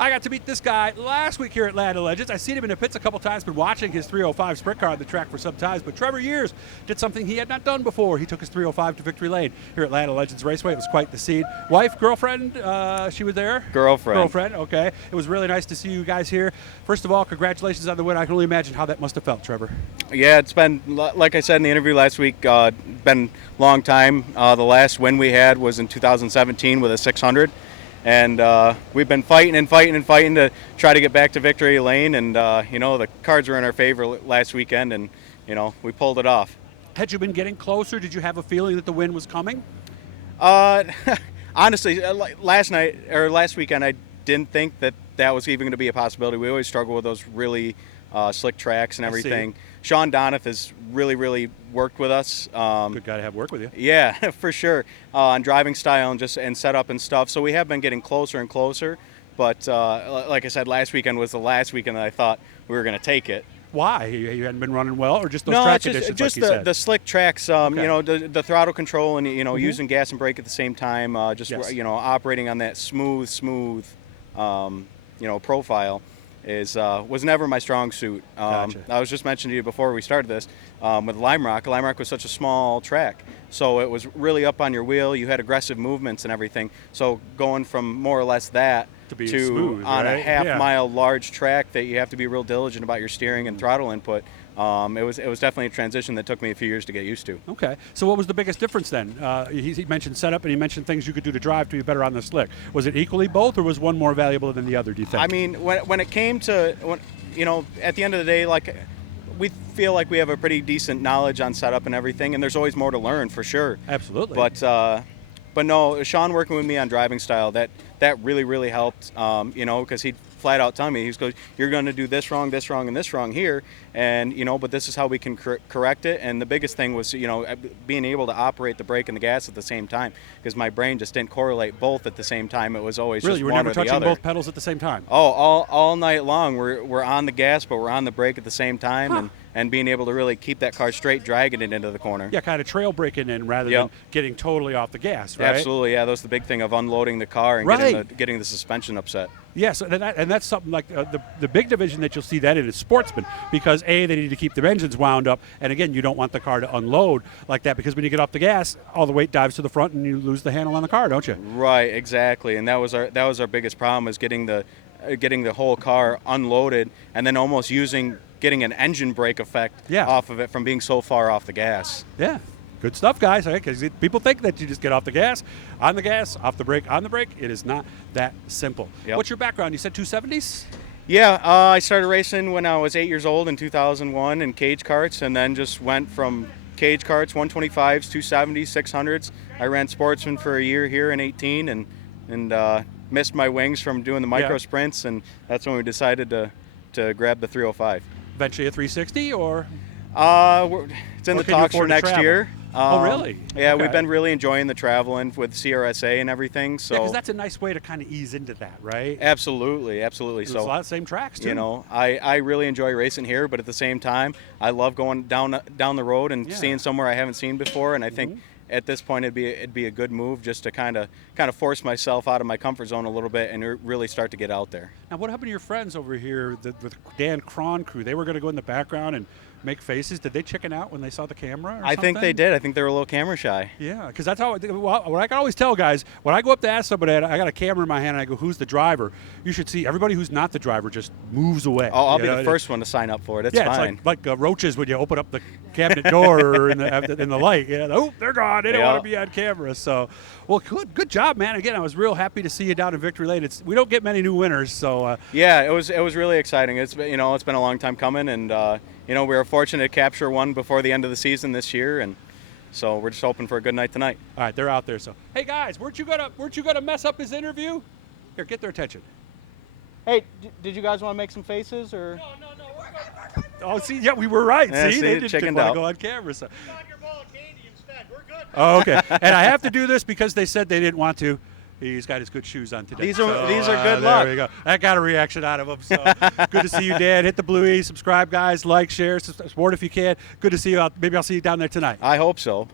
I got to meet this guy last week here at Land of Legends. I've seen him in the pits a couple times, been watching his 305 sprint car on the track for some time, but Trevor Years did something he had not done before. He took his 305 to victory lane here at Land of Legends Raceway. It was quite the scene. Wife, girlfriend, she was there? Girlfriend, okay. It was really nice to see you guys here. First of all, congratulations on the win. I can only imagine how that must have felt, Trevor. Yeah, it's been, like I said in the interview last week, been a long time. The last win we had was in 2017 with a 600. And we've been fighting to try to get back to victory lane. And, the cards were in our favor last weekend, and, we pulled it off. Had you been getting closer? Did you have a feeling that the win was coming? Honestly, last weekend, I didn't think that was even going to be a possibility. We always struggle with those really slick tracks and everything. Sean Donath has really worked with us. Good guy to have work with you. Yeah, for sure. On driving style and setup and stuff. So we have been getting closer and closer. But like I said, last weekend was the last weekend that I thought we were going to take it. Why? You hadn't been running well, or just those track conditions? Just like you said? The slick tracks. Okay. The throttle control and using gas and brake at the same time. Yes. Operating on that smooth profile. Was never my strong suit. Gotcha. I was just mentioning to you before we started this with Lime Rock. Lime Rock was such a small track, so it was really up on your wheel. You had aggressive movements and everything. So going from more or less that to smooth, on right? a half-mile large track that you have to be real diligent about your steering and throttle input. It was definitely a transition that took me a few years to get used to. Okay. So what was the biggest difference then? He mentioned setup, and he mentioned things you could do to drive to be better on the slick. Was it equally both, or was one more valuable than the other, do you think? I mean, when it came to, at the end of the day, like, we feel like we have a pretty decent knowledge on setup and everything, and there's always more to learn, for sure. Absolutely. But no, Sean working with me on driving style, that really helped, because he'd flat out tell me, he goes, you're going to do this wrong, and this wrong here, and, but this is how we can correct it. And the biggest thing was, being able to operate the brake and the gas at the same time, because my brain just didn't correlate both at the same time. It was always really, just you were one never or the touching other. both pedals at the same time? Oh, all night long, we're on the gas, but we're on the brake at the same time, and being able to really keep that car straight, dragging it into the corner. Yeah, kind of trail braking in rather than getting totally off the gas, right? Absolutely, yeah. That was the big thing of unloading the car and getting the suspension upset. Yes, and that's something like the big division that you'll see that in is sportsmen, because they need to keep their engines wound up, and again, you don't want the car to unload like that, because when you get off the gas, all the weight dives to the front and you lose the handle on the car, don't you? Right, exactly, and that was our biggest problem, is getting the whole car unloaded, and then almost getting an engine brake effect off of it from being so far off the gas. Yeah. Good stuff, guys, because people think that you just get off the gas, off the brake, on the brake. It is not that simple. Yep. What's your background? You said 270s? Yeah, I started racing when I was 8 years old in 2001 in cage karts, and then just went from cage karts, 125s, 270s, 600s. I ran sportsman for a year here in 18 and missed my wings from doing the micro sprints, and that's when we decided to grab the 305. Eventually a 360, or? It's in the talks for next year. Oh, really? Yeah, okay. We've been really enjoying the traveling with CRSA and everything. So because that's a nice way to kind of ease into that, right? Absolutely. There's a lot of same tracks too. I really enjoy racing here, but at the same time, I love going down the road and seeing somewhere I haven't seen before. And I think at this point it'd be a good move just to kind of force myself out of my comfort zone a little bit and really start to get out there. Now, what happened to your friends over here, the Dan Cron crew? They were going to go in the background and make faces. Did they chicken out when they saw the camera? I think they did. I think they were a little camera shy. Yeah, because that's how. What I can always tell guys, when I go up to ask somebody, I got a camera in my hand, and I go, "Who's the driver?" You should see everybody who's not the driver just moves away. Oh, I'll be the first one to sign up for it. It's fine. It's like roaches when you open up the cabinet door or in the light. Yeah, oh, they're gone. They don't want to be on camera. So, well, good job, man. Again, I was real happy to see you down in victory lane. We don't get many new winners, so. Yeah, it was really exciting. It's been a long time coming, and we were fortunate to capture one before the end of the season this year, and so we're just hoping for a good night tonight. All right, they're out there. So, hey guys, weren't you gonna mess up his interview? Here, get their attention. Hey, did you guys want to make some faces or? No, we're good. Oh, see, yeah, we were right. Yeah, see, they didn't want to go on camera. So. Put on your ball of candy instead. We're good. Oh, okay. And I have to do this because they said they didn't want to. He's got his good shoes on today. These are good luck. There we go. That got a reaction out of him. So good to see you, Dan. Hit the bluey. Subscribe, guys. Like, share, support if you can. Good to see you out. Maybe I'll see you down there tonight. I hope so.